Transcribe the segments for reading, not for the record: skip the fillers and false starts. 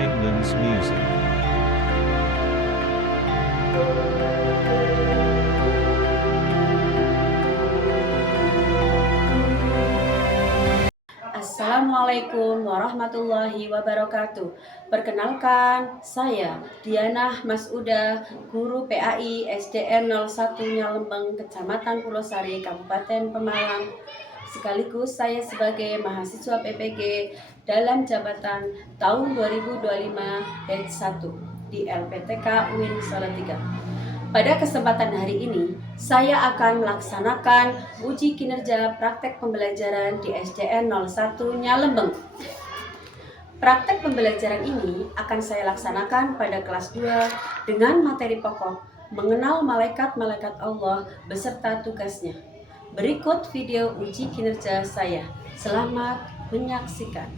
Fragrance Music. Assalamualaikum warahmatullahi wabarakatuh. Perkenalkan, saya Diana Masuda, guru PAI SDN 01 Nyalembeng, Kecamatan Pulosari, Kabupaten Pemalang. Sekaligus saya sebagai mahasiswa PPG dalam jabatan tahun 2025 batch 1 di LPTK UIN Salatiga. Pada kesempatan hari ini, saya akan melaksanakan uji kinerja praktek pembelajaran di SDN 01 Nyalembeng. Praktek pembelajaran ini akan saya laksanakan pada kelas 2 dengan materi pokok mengenal malaikat-malaikat Allah beserta tugasnya. Berikut video uji kinerja saya. Selamat menyaksikan.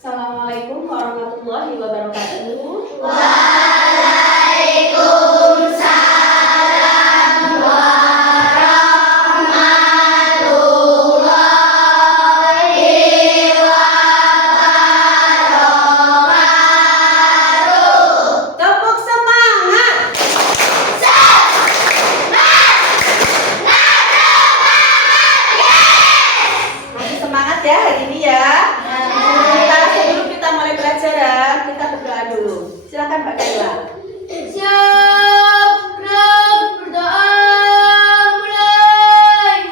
Assalamualaikum warahmatullahi wabarakatuh. Waalaikumsalam warahmatullahi wabarakatuh. Tepuk semangat. Masih semangat ya hari ini ya. Sebelum kita mulai pelajaran, kita berdoa dulu. Silakan Pak Kaila. Siap, berdoa mulai.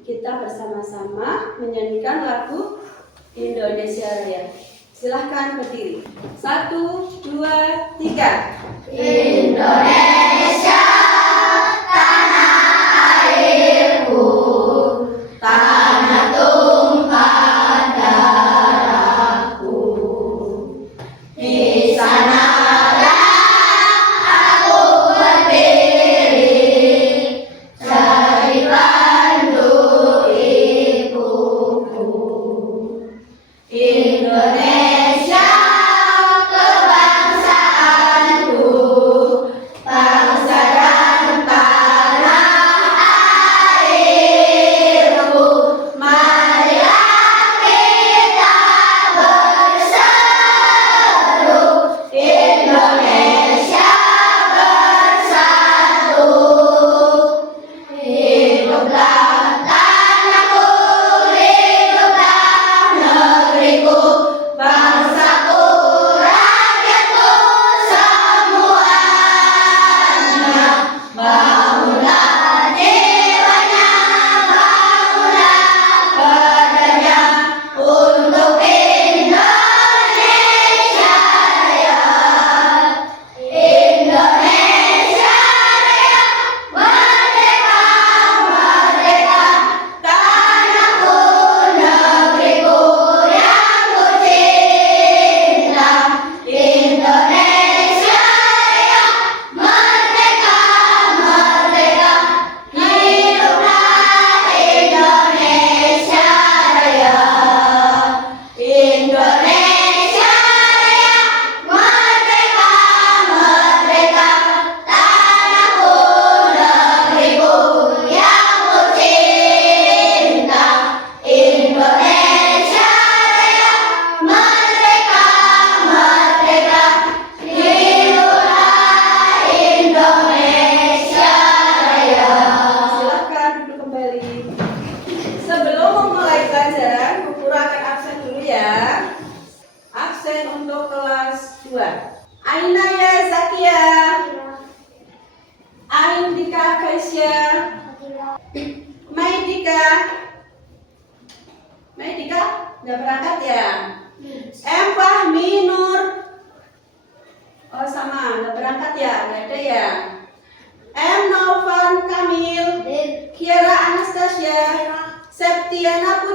Kita bersama-sama menyanyikan lagu Indonesia Raya. Silahkan berdiri. 1, 2, 3. Indonesia, tanah airku, tanah tumpah darahku. Di sanalah aku berdiri, cari pandu ibuku. Indonesia, kebangsaanku,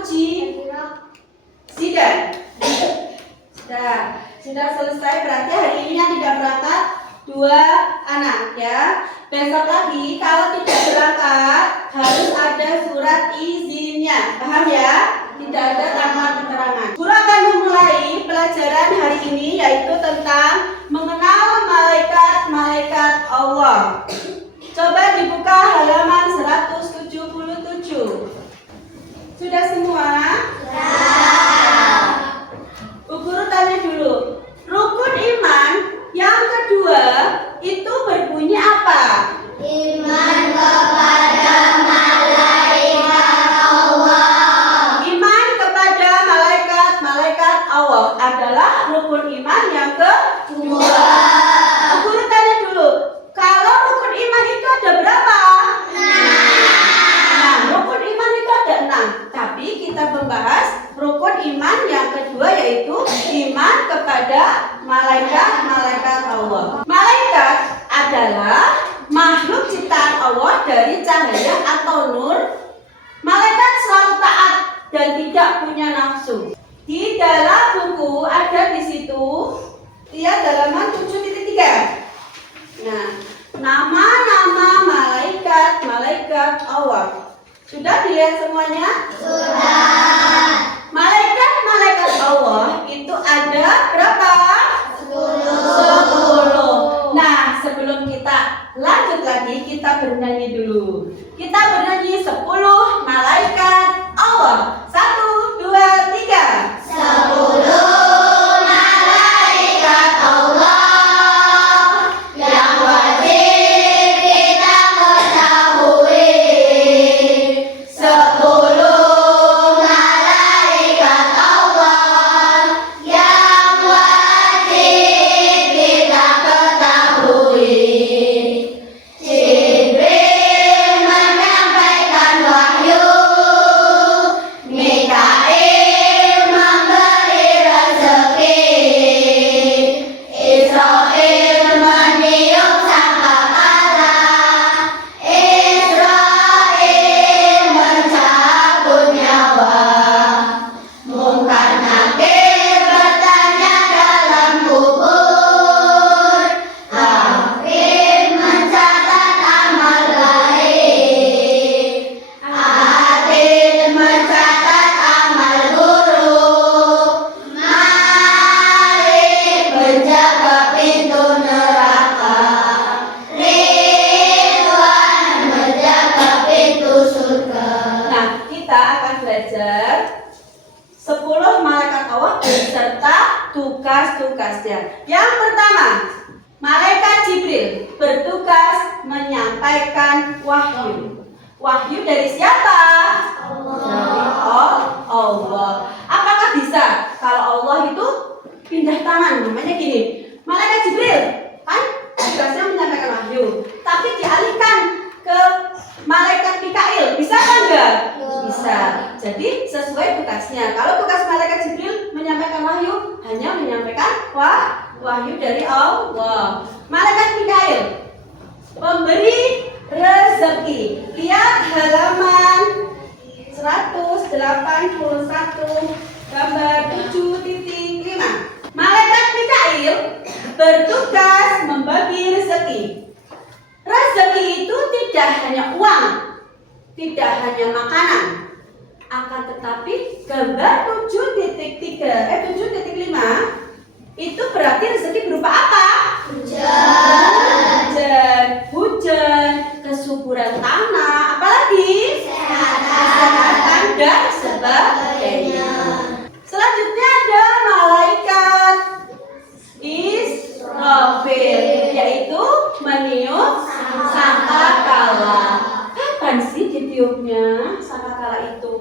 uji? Sidang. Sudah selesai, berarti hari ini yang tidak berangkat 2 anak ya. Besok lagi kalau tidak berangkat harus ada surat izinnya. Paham ya? Tidak ada tanpa keterangan. Guru akan memulai pelajaran hari ini yaitu tentang mengenal malaikat-malaikat Allah. Coba dibuka halaman 177. Sudah semua? Bu Guru tanya dulu. Rukun iman yang kedua itu berbunyi apa? Iman kepada malaikat Allah. Iman kepada malaikat Allah adalah rukun iman yang kedua. Bu Guru tanya dulu. Kalau rukun iman itu ada berapa? 6. Rukun iman itu ada 6. Tapi kita membahas rukun iman yang kedua yaitu iman kepada malaikat Allah. Malaikat adalah makhluk ciptaan Allah dari cahaya atau nur. Malaikat selalu taat dan tidak punya nafsu. Di dalam buku ada di situ, lihat halaman 7.3. Nah, nama-nama malaikat Allah. Sudah dilihat semuanya? Sudah. Malaikat Allah itu ada berapa? 10. Nah, sebelum kita lanjut lagi, kita bernyanyi dulu. Kita bernyanyi 10 malaikat Allah. 1, 2, 3. 10 malaikat Allah yang wajib kita ketahui. 10 malaikat Allah yang wajib kita ketahui. Jibril menyampaikan wahyu, Mikail memberi rezeki, Israil meniup sangkakala, Israil mencabut nyawa, Munkar Nakir bertanya dalam kubur, Afif mencatat amal baik, Adil mencatat amal buruk, Malik menjaga pintu neraka, Ridwan menjaga pintu surga. Nah, kita akan belajar 10 malaikat Allah beserta tugas-tugasnya. Yang pertama, malaikat Jibril bertugas menyampaikan wahyu. Wahyu dari siapa? Dari Allah. Apakah bisa kalau Allah itu pindah tangan? Namanya gini, malaikat Jibril kan tugasnya menyampaikan wahyu, tapi dialihkan ke malaikat Mikail. Bisa kan enggak? Bisa. Jadi sesuai tugasnya. Kalau tugas malaikat Jibril menyampaikan wahyu, hanya menyampaikan wahyu dari Allah. Malaikat Mikail pemberi rezeki. Lihat halaman 181 gambar 7.5. Malaikat Mikail bertugas membagi rezeki. Rezeki itu tidak hanya uang, tidak hanya makanan, akan tetapi gambar 7.5 itu berarti rezeki berupa apa? Hujan, kesuburan tanah, apalagi kesehatan dan sebagainya. Selanjutnya ada malaikat Israfil, yaitu meniup sangkakala. Kapan sih ditiupnya sangkakala itu?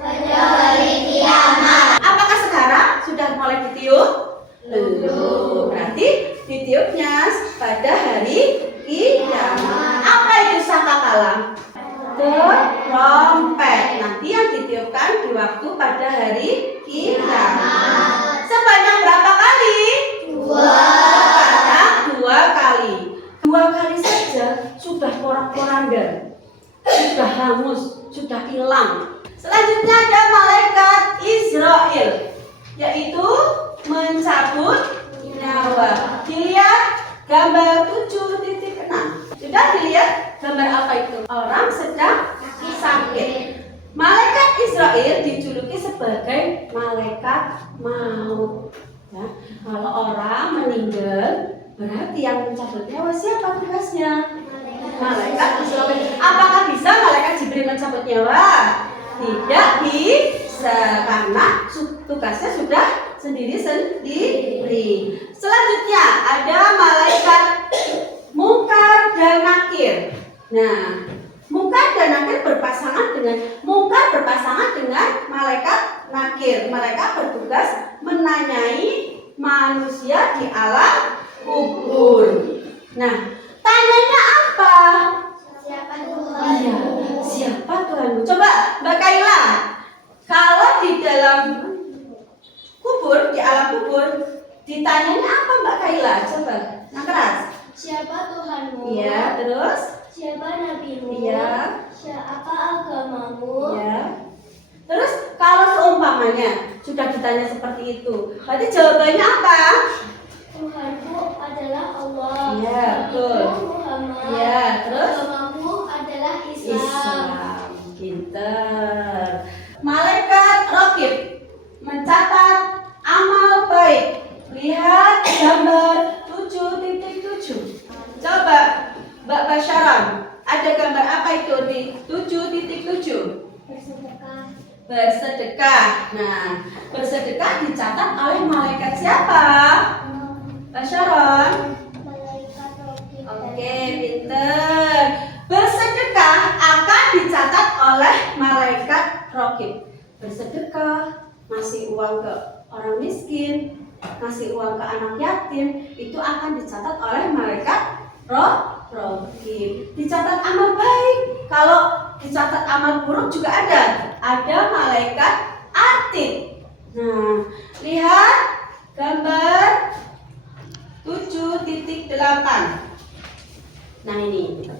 Pada hari kiamat. Apakah sekarang sudah mulai ditiup? Belum. Berarti ditiupnya pada hari kiamat. Apa itu sangkakala? Trompet. Nanti yang ditiupkan di waktu pada hari kiamat. Sebanyak berapa kali? 2. Sebanyak 2 kali. 2 kali saja sudah porak-poranda, sudah hangus, sudah hilang. Selanjutnya ada malaikat Israel, yaitu mencabut nyawa. Dilihat gambar 7.6. Sudah dilihat gambar apa itu? Orang sedang sakit. Malaikat Israel dijuluki sebagai malaikat maut. Ya, kalau orang meninggal, berarti yang mencabut nyawa siapa tugasnya? Malaikat Israel. Apakah bisa malaikat Jibril mencabut nyawa? Tidak bisa, karena tugasnya sudah sendiri-sendiri. Selanjutnya ada malaikat Munkar dan Nakir. Nah, Munkar dan Nakir berpasangan dengan malaikat Nakir. Mereka bertugas menanyai manusia di alam kubur. Nah, tanyanya apa? Siapa Iya, Tuhan? siapa Tuhanmu? Coba Mbak Kaila, kalau di dalam kubur, di alam kubur, ditanyanya apa Mbak Kaila? Coba, yang keras. Siapa Tuhanmu? Iya, terus? Siapa nabimu? Iya. Siapa agamamu? Iya. Terus kalau seumpamanya sudah ditanya seperti itu, berarti jawabannya apa? Tuhanku adalah Allah. Iya, betul. Nabiku Muhammad. Iya, terus? Agamamu adalah Islam. Islam. Pinter. Malaikat Raqib mencatat amal baik. Lihat gambar 7.7. Coba Mbak Basyaran, ada gambar apa itu di 7.7? Bersedekah. Bersedekah. Nah, bersedekah dicatat oleh malaikat siapa? Basyaran. Malaikat Raqib. Oke, pinter. Bersedekah akan dicatat oleh malaikat Raqib. Bersedekah, ngasih uang ke orang miskin, ngasih uang ke anak yatim, itu akan dicatat oleh malaikat Raqib. Dicatat amal baik. Kalau dicatat amal buruk juga ada. Ada malaikat Atid. Nah, lihat gambar 7.8. Nah, ini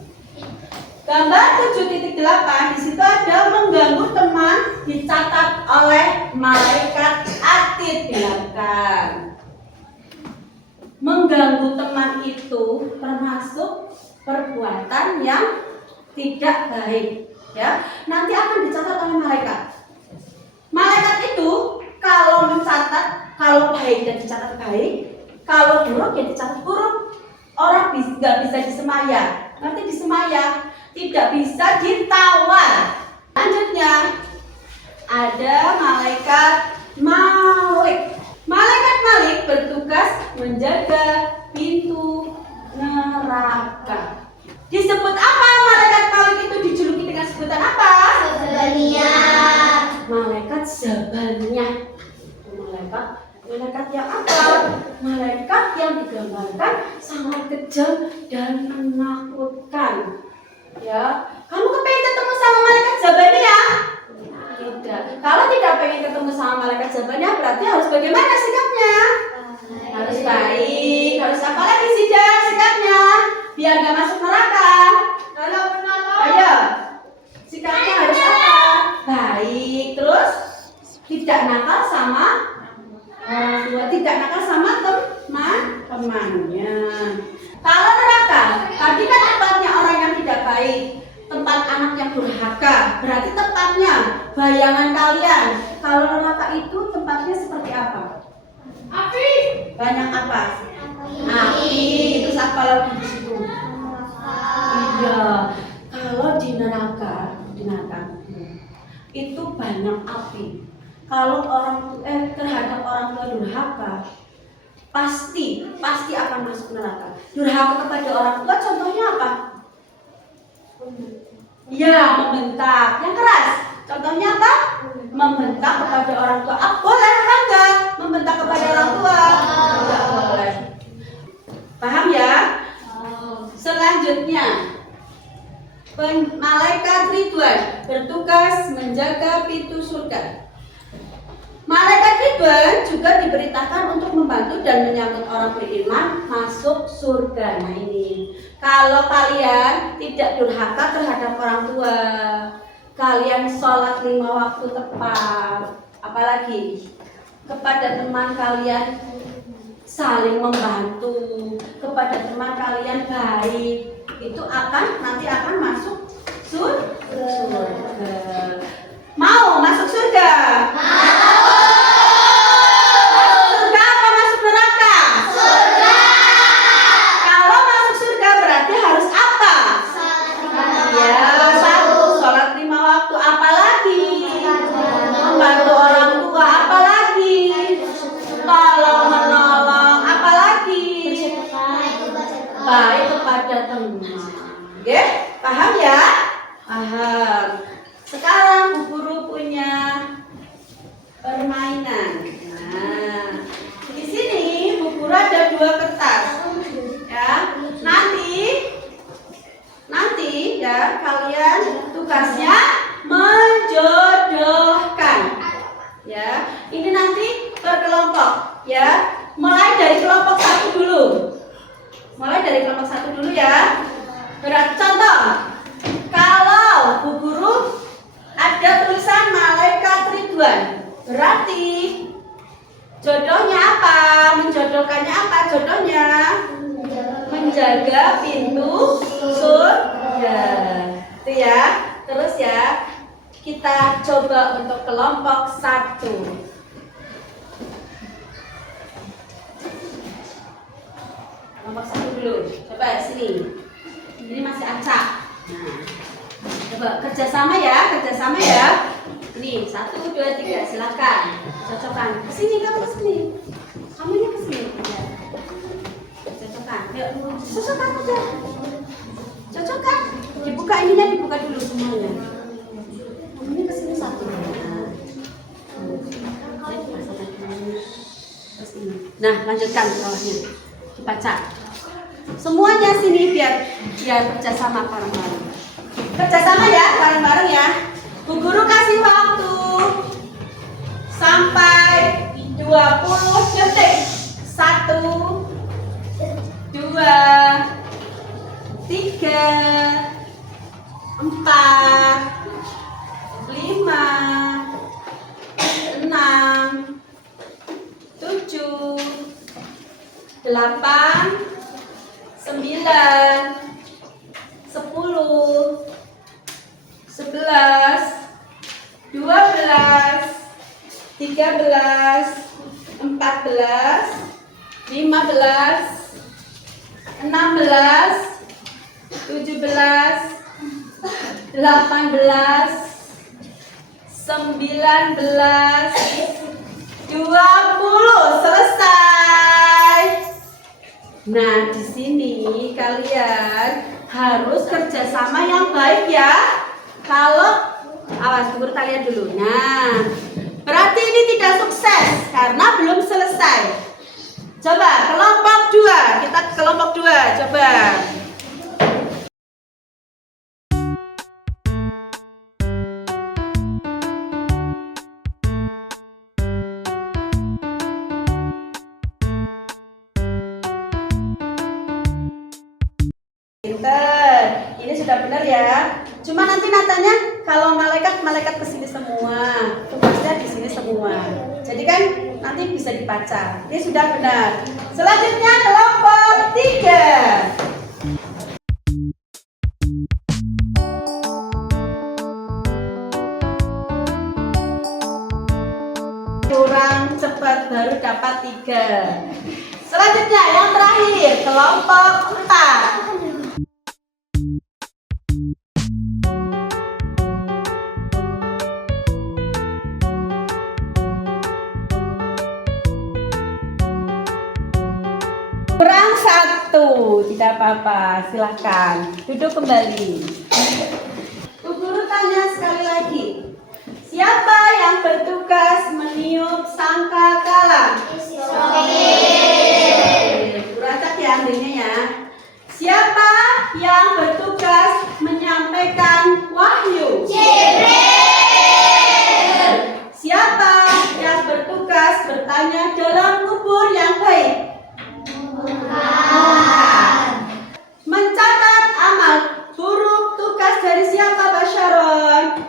gambar 7.8, di situ ada mengganggu teman, dicatat oleh malaikat Atid. Dengarkan. Mengganggu teman itu termasuk perbuatan yang tidak baik, ya. Nanti akan dicatat oleh malaikat. Malaikat itu kalau mencatat, kalau baik ya dicatat baik, kalau buruk ya dicatat buruk. Orang nggak bisa disemaya. Nanti disemaya, tidak bisa ditawar. Selanjutnya ada malaikat Malik. Malaikat Malik bertugas menjaga pintu neraka. Disebut apa malaikat Malik itu, dijuluki dengan sebutan apa? Zabaniyah. Malaikat Zabaniyah. Malaikat yang apa? Malaikat yang digambarkan sangat kejam dan menakutkan. Ya, kamu kepengen ketemu sama malaikat Zabaniyah? Tidak. Kalau tidak pengen ketemu sama malaikat Zabaniyah, berarti harus bagaimana sikapnya? Harus baik. Harus apa lagi sih sikapnya? Biar nggak masuk neraka. Ayo, sikapnya harus apa? Baik. Terus tidak nakal sama orang tua, tidak nakal sama teman-temannya. Kalau neraka, tadi kan tempatnya orang yang tidak baik, tempat anak yang durhaka, berarti tempatnya bayangan kalian. Kalau neraka itu tempatnya seperti apa? Api. Banyak apa? Api. Terus apa lagi di situ? Iya. Kalau di neraka itu banyak api. Kalau terhadap orang tua durhaka, pasti akan masuk neraka. Durhaka kepada orang tua contohnya apa? Ya, membentak. Yang keras. Contohnya apa? Membentak kepada orang tua. Boleh apa enggak membentak kepada orang tua? Enggak boleh. Paham ya? Selanjutnya, malaikat Ridwan bertugas menjaga pintu surga. Malaikat Ridwan juga diberitakan untuk membantu dan menyambut orang beriman masuk surga. Nah ini, kalau kalian tidak durhaka terhadap orang tua, kalian sholat 5 waktu tepat. Apalagi kepada teman kalian saling membantu, kepada teman kalian baik, itu nanti akan masuk surga. Mau masuk surga? Surga apa masuk neraka? Surga. Kalau masuk surga berarti harus apa? Ya, 1, sholat 5 waktu. Apalagi membantu orang tua. Apalagi tolong menolong. Apalagi baik kepada teman. Oke, paham ya? Paham. Sekarang Bu Guru punya permainan. Nah, di sini Bu Guru ada 2 kertas. Ya, nanti ya kalian tugasnya menjodohkan. Ya, ini nanti berkelompok. Ya, mulai dari kelompok 1 dulu. Ya. Contoh, kalau Bu Guru ada tulisan malaikat Ridwan, berarti jodohnya apa? Menjodohkannya apa? Jodohnya menjaga pintu surga. Itu ya. Terus ya, kita coba untuk kelompok 1. Kelompok 1 dulu. Coba sini. Ini masih acak. Nah, coba kerjasama ya. Nih, 1, 2, 3, silakan. Cocokkan. Kesini kamu kesini. Kamunya kesini. Ya. Cocokkan. Yuk, cocokkan aja. Cocokkan. Dibuka ininya, dibuka dulu semuanya. Ini kesini 1. Nah, lanjutkan bawahnya. Dibaca. Semuanya sini biar kerjasama bareng-bareng. Kerjasama ya, bareng-bareng ya. Bu Guru kasih waktu sampai 20 detik. 1, 2, 3, 4, 5, 6, 7, 8, 9, 10, 11, 12, 13, 14, 15, 16, 17, 18, 19, 20. Selesai. Nah, di sini kalian harus kerjasama yang baik ya. Kalau awas, Bu Guru lihat dulu. Nah, berarti ini tidak sukses karena belum selesai. Coba kelompok 2, kita ke kelompok 2. Coba. Pinter. Ini sudah benar ya. Cuma nanti natanya kalau malaikat kesini semua, tugasnya di sini semua. Jadi kan nanti bisa dibaca. Ini sudah benar. Selanjutnya kelompok 3. Kurang cepat baru dapat 3. Selanjutnya yang terakhir kelompok 4. Kurang 1, tidak apa-apa, silahkan duduk kembali. Bu Guru tanya sekali lagi, siapa yang bertugas meniup sangkakala? Bu Racak ya ambilnya ya. Siapa yang bertugas menyampaikan wahyu? Siapa yang bertugas bertanya dalam kubur yang baik? Mencatat amal buruk tugas dari siapa, Basyaron?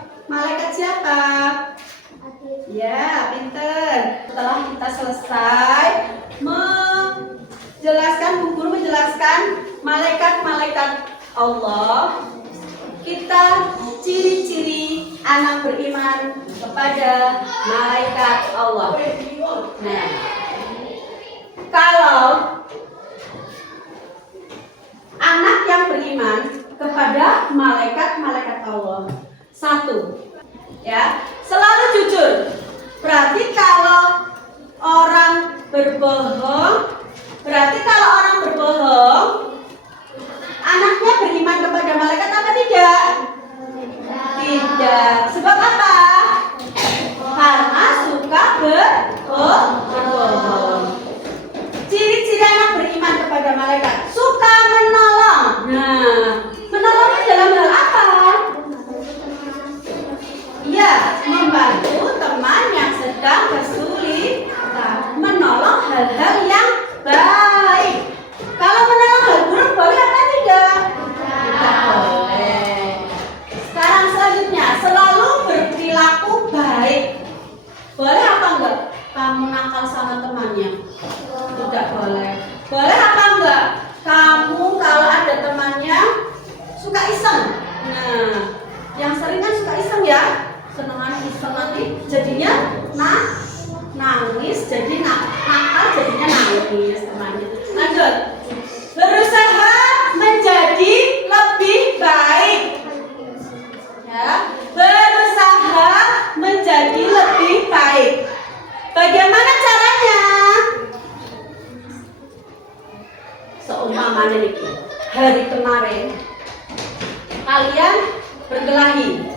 menjelaskan, Bu Guru menjelaskan malaikat-malaikat Allah. Kita ciri-ciri anak beriman kepada malaikat Allah. Nah, kalau anak yang beriman kepada malaikat-malaikat Allah, satu, ya, selalu jujur. Berarti kalau orang berbohong, anaknya beriman kepada malaikat apa tidak? Tidak. Sebab apa? Karena suka berbohong. Ciri-ciri anak beriman kepada malaikat, suka menolong. Nah, menolongnya dalam hal apa? Ya, membantu teman yang sedang kesulitan, menolong hal-hal yang baik. Kalau menolong hal buruk boleh apa tidak? Tidak boleh. Sekarang selanjutnya, selalu berperilaku baik. Boleh apa enggak? Kamu nakal sama temannya? Tidak boleh. Boleh apa enggak? Kamu kalau ada temannya suka iseng. Nah, yang sering kan suka iseng ya. Senengan iseng nanti jadinya nangis, jadi nakal jadinya nangis temannya. Lanjut. Berusaha menjadi lebih baik. Ya, berusaha menjadi lebih baik. Bagaimana caranya? Seumpamanya nih, hari kemarin kalian berkelahi,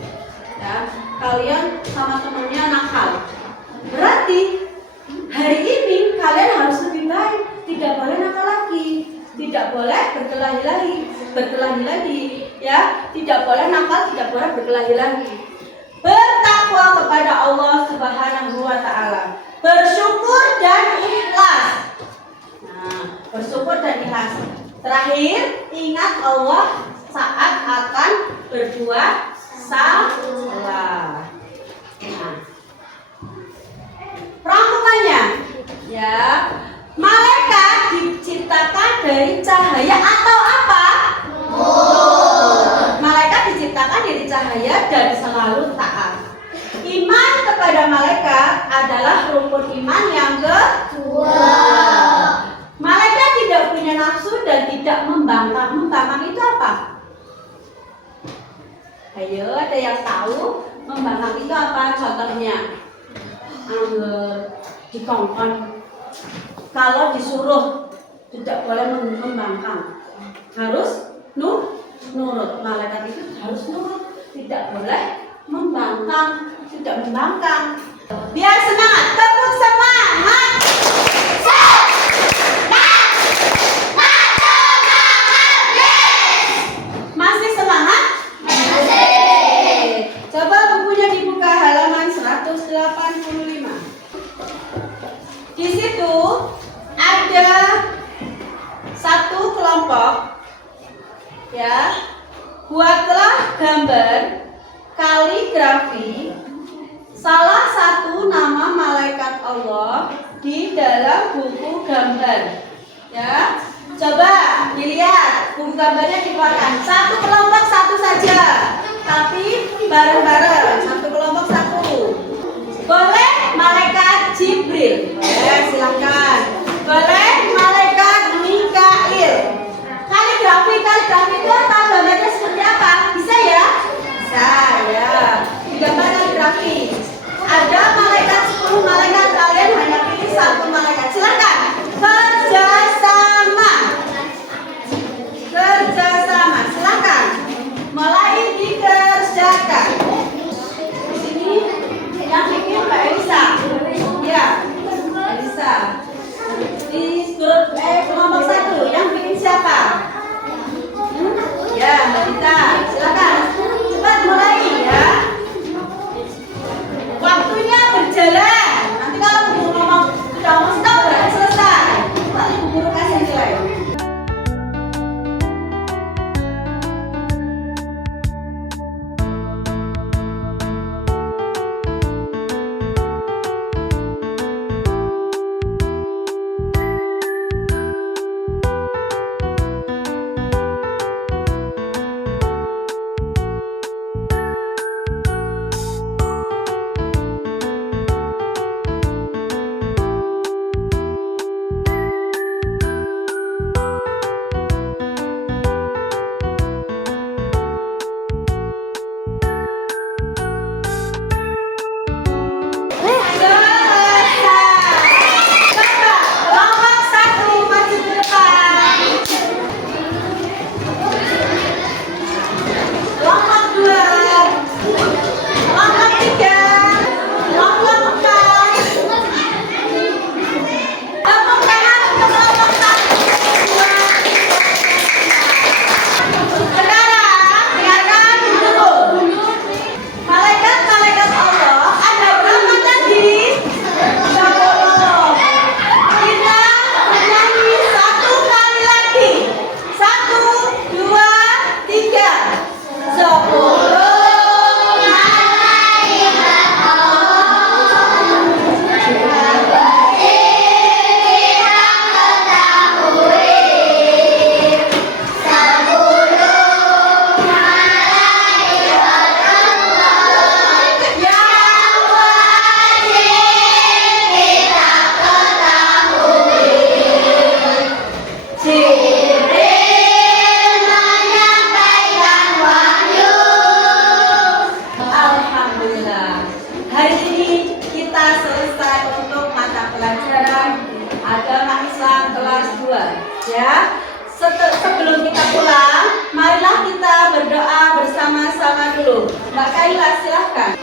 ya, kalian sama temannya nakal. Berarti hari ini kalian harus lebih baik, tidak boleh nakal lagi, tidak boleh berkelahi lagi, ya, tidak boleh nakal, tidak boleh berkelahi lagi. Bertakwa kepada Allah Subhanahu wa Ta'ala, bersyukur dan ikhlas. Nah, bersyukur dan ikhlas. Terakhir, ingat Allah saat akan berbuat salah. Nah, rangkumannya, ya, malaikat diciptakan dari cahaya atau apa? Malaikat diciptakan dari cahaya dan selalu taat. Iman kepada malaikat adalah rukun iman yang kedua. Malaikat tidak punya nafsu dan tidak membangkang. Membangkang itu apa? Ayo, ada yang tahu membangkang itu apa? Contohnya, dikongkon. Kalau disuruh tidak boleh membangkang, harus nurut. Malaikat itu harus nurut, tidak boleh membangkang, tidak membangkang. Biar semangat, tepuk semangat. Masih semangat? Masih. Coba bukunya dibuka halaman 185. Di situ ada satu kelompok, ya. Buatlah gambar kaligrafi salah satu nama malaikat Allah di dalam buku gambar, ya. Coba dilihat, buku gambarnya dikeluarkan. Satu kelompok satu saja, tapi bareng-bareng. Satu kelompok satu. Boleh malaikat Jibril, silakan. Boleh malaikat Mikail. Kaligrafi itu apa? Gambarnya seperti apa? Bisa ya? Bisa ya. Digambar kaligrafi. Ada malaikat 10 malaikat, kalian hanya pilih satu malaikat. Silakan. Kerjasama, silakan. Mulai dikerjakan. Di sini yang bikin Mbak Elisa. Ya, Elisa. Ya, sebelum kita pulang, marilah kita berdoa bersama-sama dulu. Mbak Kaila, silahkan.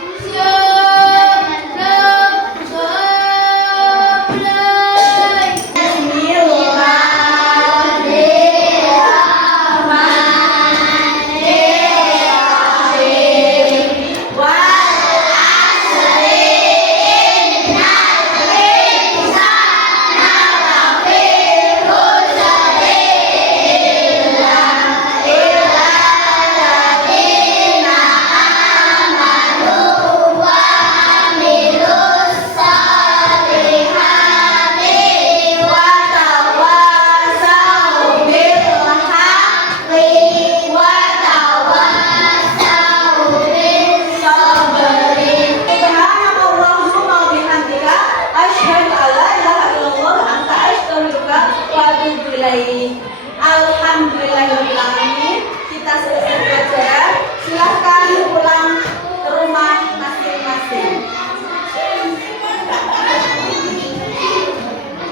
Alhamdulillahirrahmanirrahim. Kita selesai pelajaran. Silahkan pulang ke rumah masing-masing.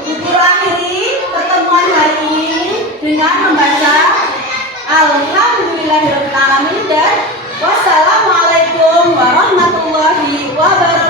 Ibu akhiri pertemuan hari ini dengan membaca Alhamdulillahirrahmanirrahim dan wassalamualaikum warahmatullahi wabarakatuh.